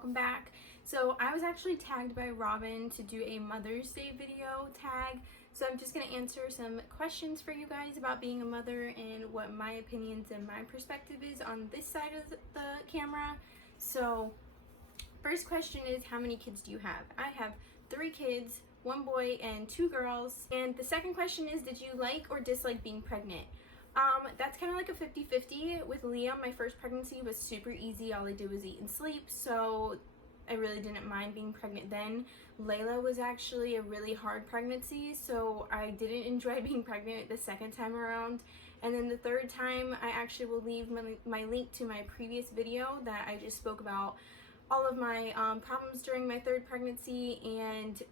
welcome back. So I was actually tagged by Robin to do a Mother's Day video tag, so I'm just going to answer some questions for you guys about being a mother and what my opinions and my perspective is on this side of the camera. So first question is, how many kids do you have? I have 3 kids, 1 boy and 2 girls. And the second question is, did you like or dislike being pregnant? That's kind of like a 50-50. With Liam, my first pregnancy was super easy. All I did was eat and sleep, so I really didn't mind being pregnant then. Layla was actually a really hard pregnancy, so I didn't enjoy being pregnant the second time around. And then the third time, I actually will leave my link to my previous video that I just spoke about all of my problems during my third pregnancy, and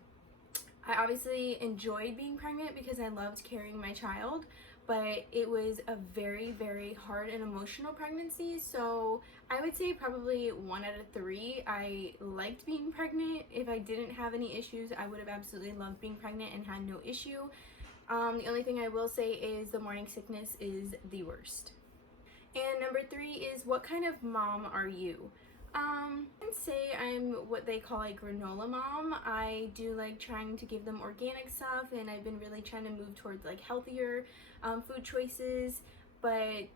I obviously enjoyed being pregnant because I loved carrying my child, but it was a very, very hard and emotional pregnancy. So I would say probably 1 out of 3. I liked being pregnant. If I didn't have any issues, I would have absolutely loved being pregnant and had no issue. The only thing I will say is the morning sickness is the worst. And number 3 is, what kind of mom are you? I can say I'm what they call a granola mom. I do like trying to give them organic stuff, and I've been really trying to move towards like healthier food choices, but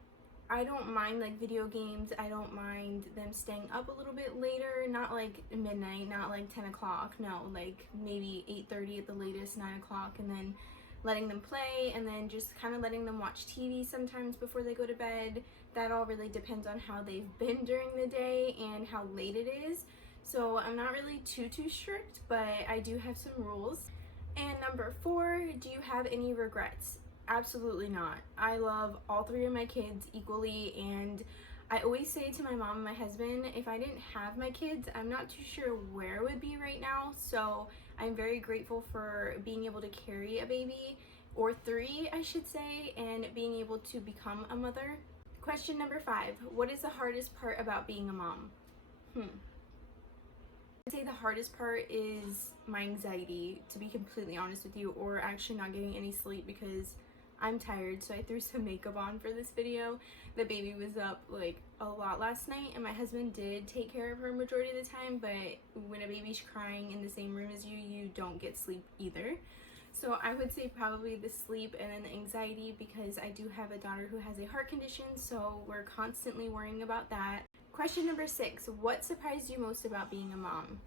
I don't mind like video games. I don't mind them staying up a little bit later, not like midnight, not like 10 o'clock, no, like maybe 8:30 at the latest, 9 o'clock, and then letting them play, and then just kind of letting them watch TV sometimes before they go to bed. That all really depends on how they've been during the day and how late it is. So I'm not really too strict, but I do have some rules. And number 4, do you have any regrets? Absolutely not. I love all 3 of my kids equally, and I always say to my mom and my husband, if I didn't have my kids, I'm not too sure where I would be right now. So I'm very grateful for being able to carry a baby, or 3 I should say, and being able to become a mother. Question number 5, what is the hardest part about being a mom? I'd say the hardest part is my anxiety, to be completely honest with you, or actually not getting any sleep because I'm tired. So I threw some makeup on for this video. The baby was up like a lot last night, and my husband did take care of her majority of the time, but when a baby's crying in the same room as you, you don't get sleep either. So I would say probably the sleep and then the anxiety, because I do have a daughter who has a heart condition, so we're constantly worrying about that. Question number 6, what surprised you most about being a mom?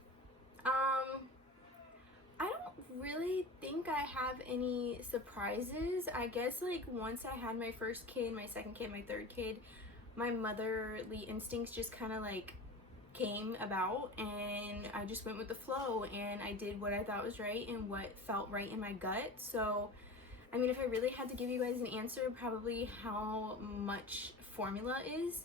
I don't really think I have any surprises. I guess like once I had my first kid, my second kid, my third kid, my motherly instincts just kind of like came about, and I just went with the flow, and I did what I thought was right and what felt right in my gut. So I mean, if I really had to give you guys an answer, probably how much formula is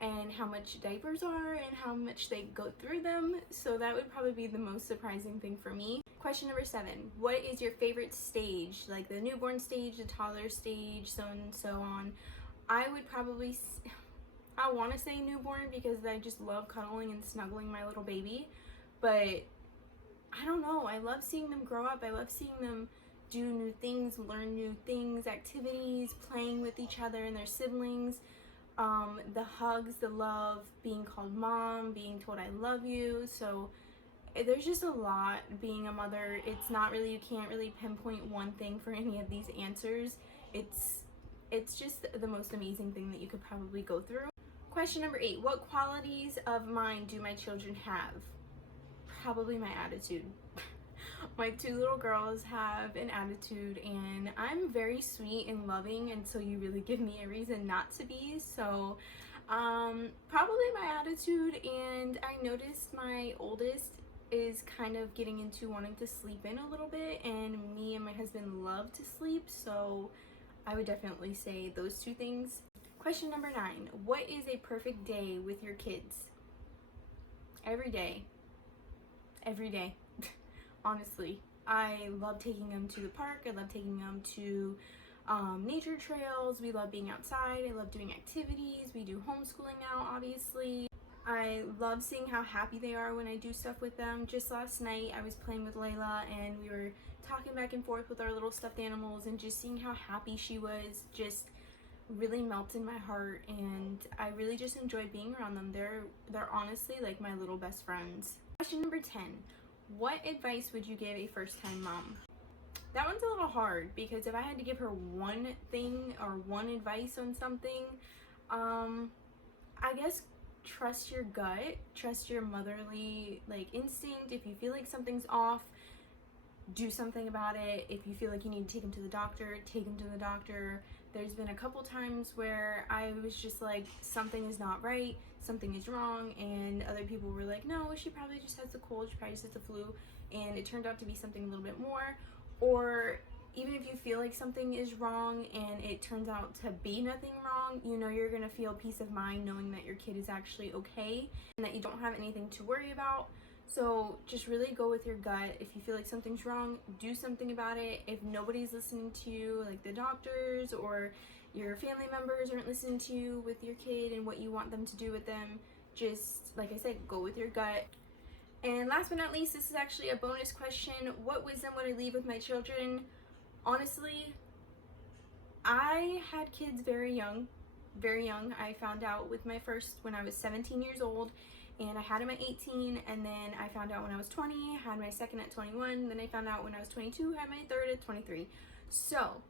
and how much diapers are and how much they go through them. So that would probably be the most surprising thing for me. Question number 7, what is your favorite stage? Like the newborn stage, the toddler stage, so on and so on. I would probably, I want to say newborn because I just love cuddling and snuggling my little baby. But I don't know, I love seeing them grow up. I love seeing them do new things, learn new things, activities, playing with each other and their siblings. The hugs, the love, being called mom, being told I love you. So there's just a lot being a mother. It's not really, you can't really pinpoint one thing for any of these answers. It's just the most amazing thing that you could probably go through. Question number 8, what qualities of mine do my children have? Probably my attitude. My 2 little girls have an attitude, and I'm very sweet and loving, and so you really give me a reason not to be. So probably my attitude. And I noticed my oldest is kind of getting into wanting to sleep in a little bit, and me and my husband love to sleep, so I would definitely say those 2 things. Question number 9, what is a perfect day with your kids? Every day. Every day. Honestly, I love taking them to the park. I love taking them to nature trails. We love being outside. I love doing activities. We do homeschooling now, obviously. I love seeing how happy they are when I do stuff with them. Just last night, I was playing with Layla, and we were talking back and forth with our little stuffed animals, and just seeing how happy she was just really melted my heart, and I really just enjoy being around them. They're honestly like my little best friends. Question number 10. What advice would you give a first-time mom? That one's a little hard, because if I had to give her one thing or one advice on something, I guess trust your gut, trust your motherly like instinct. If you feel like something's off, do something about it. If you feel like you need to take him to the doctor, take him to the doctor. There's been a couple times where I was just like, something is not right, something is wrong, and other people were like, no, she probably just has the cold, she probably just has the flu, and it turned out to be something a little bit more. Or even if you feel like something is wrong and it turns out to be nothing wrong, you know you're gonna feel peace of mind knowing that your kid is actually okay and that you don't have anything to worry about. So just really go with your gut. If you feel like something's wrong, do something about it. If nobody's listening to you, like the doctors or your family members aren't listening to you with your kid and what you want them to do with them, just, like I said, go with your gut. And last but not least, this is actually a bonus question. What wisdom would I leave with my children? Honestly, I had kids very young, very young. I found out with my first when I was 17 years old, and I had him at 18, and then I found out when I was 20, had my second at 21, then I found out when I was 22, had my third at 23. So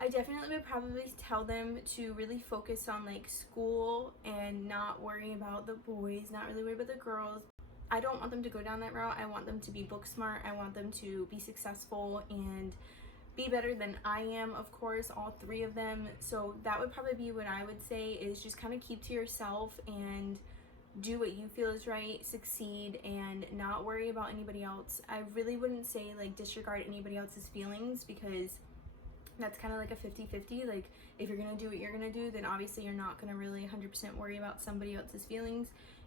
I definitely would probably tell them to really focus on like school and not worry about the boys, not really worry about the girls. I don't want them to go down that route. I want them to be book smart. I want them to be successful and be better than I am, of course, all three of them. So that would probably be what I would say, is just kind of keep to yourself and do what you feel is right, succeed, and not worry about anybody else. I really wouldn't say like disregard anybody else's feelings, because that's kind of like a 50-50. Like if you're gonna do what you're gonna do, then obviously you're not gonna really 100% worry about somebody else's feelings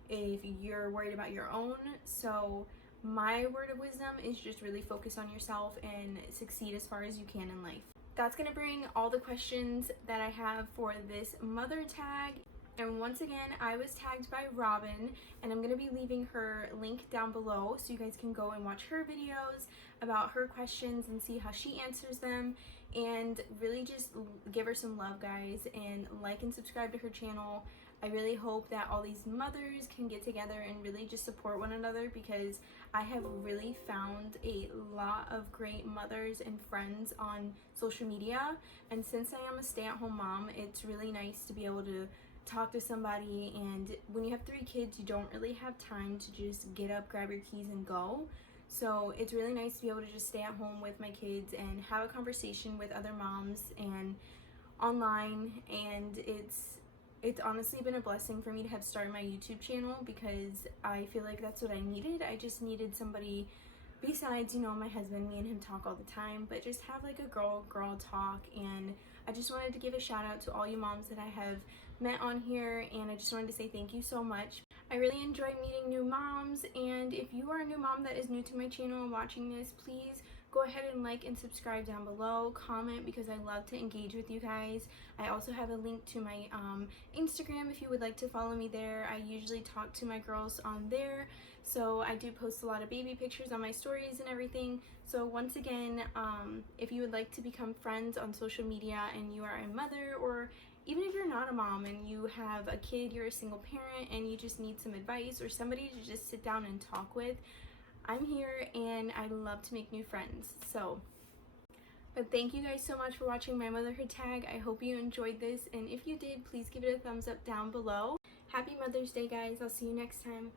if you're worried about your own. So my word of wisdom is just really focus on yourself and succeed as far as you can in life. That's gonna bring all the questions that I have for this mother tag. And once again, I was tagged by Robyn, and I'm going to be leaving her link down below so you guys can go and watch her videos about her questions and see how she answers them, and really just give her some love, guys, and like and subscribe to her channel. I really hope that all these mothers can get together and really just support one another, because I have really found a lot of great mothers and friends on social media, and since I am a stay-at-home mom, it's really nice to be able to talk to somebody. And when you have 3 kids, you don't really have time to just get up, grab your keys, and go. So it's really nice to be able to just stay at home with my kids and have a conversation with other moms and online. And it's honestly been a blessing for me to have started my YouTube channel, because I feel like that's what I needed. I just needed somebody besides, you know, my husband. Me and him talk all the time, but just have like a girl talk. And I just wanted to give a shout out to all you moms that I have met on here, and I just wanted to say thank you so much. I really enjoy meeting new moms, and if you are a new mom that is new to my channel and watching this, please go ahead and like and subscribe down below, comment, because I love to engage with you guys. I also have a link to my Instagram if you would like to follow me there. I usually talk to my girls on there, so I do post a lot of baby pictures on my stories and everything. So once again, if you would like to become friends on social media and you are a mother, or even if you're not a mom and you have a kid, you're a single parent and you just need some advice or somebody to just sit down and talk with, I'm here, and I love to make new friends. But thank you guys so much for watching my motherhood tag. I hope you enjoyed this, and if you did, please give it a thumbs up down below. Happy Mother's Day, guys. I'll see you next time.